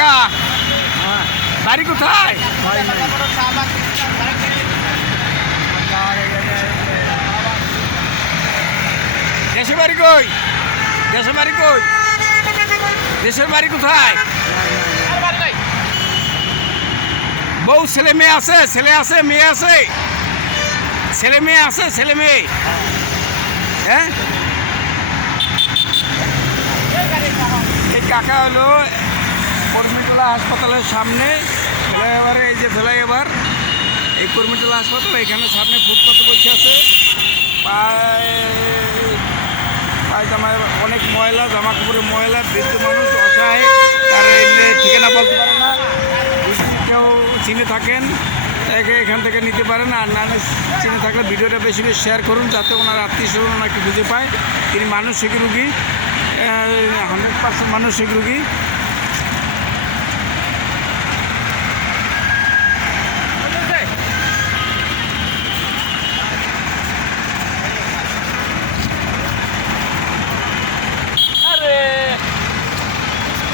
কাকা বাড়ি কোথায়? দেশের বাড়ি কই? দেশের বাড়ি কই? দেশের বাড়ি কোথায়? বউ ছেলে মেয়ে আছে? ছেলে আছে, মেয়ে আছে? ছেলে মেয়ে আছে? ছেলে মেয়ে? হ্যাঁ, এই কাকা হলো কর্মীটোলা হাসপাতালের সামনে ফ্লাইওভারে, এই যে ফ্লাইওভার, এই কর্মীটোলা হাসপাতাল, এখানে সামনে ফুটপাতে বসে আছে। পায়জামায় অনেক ময়লা, জামা কাপড়ের ময়লা, বৃদ্ধ মানুষ অসহায়, তার এমনি ঠিকানা বলতে পারে না। কেউ চিনে থাকেন তাকে এখান থেকে নিতে পারেন, আর না চিনে থাকলে ভিডিওটা বেশি বেশি শেয়ার করুন, যাতে ওনার আত্মীয় স্বজন ওনাকে খুঁজে পায়। তিনি মানসিক রুগী, 100% মানসিক রুগী।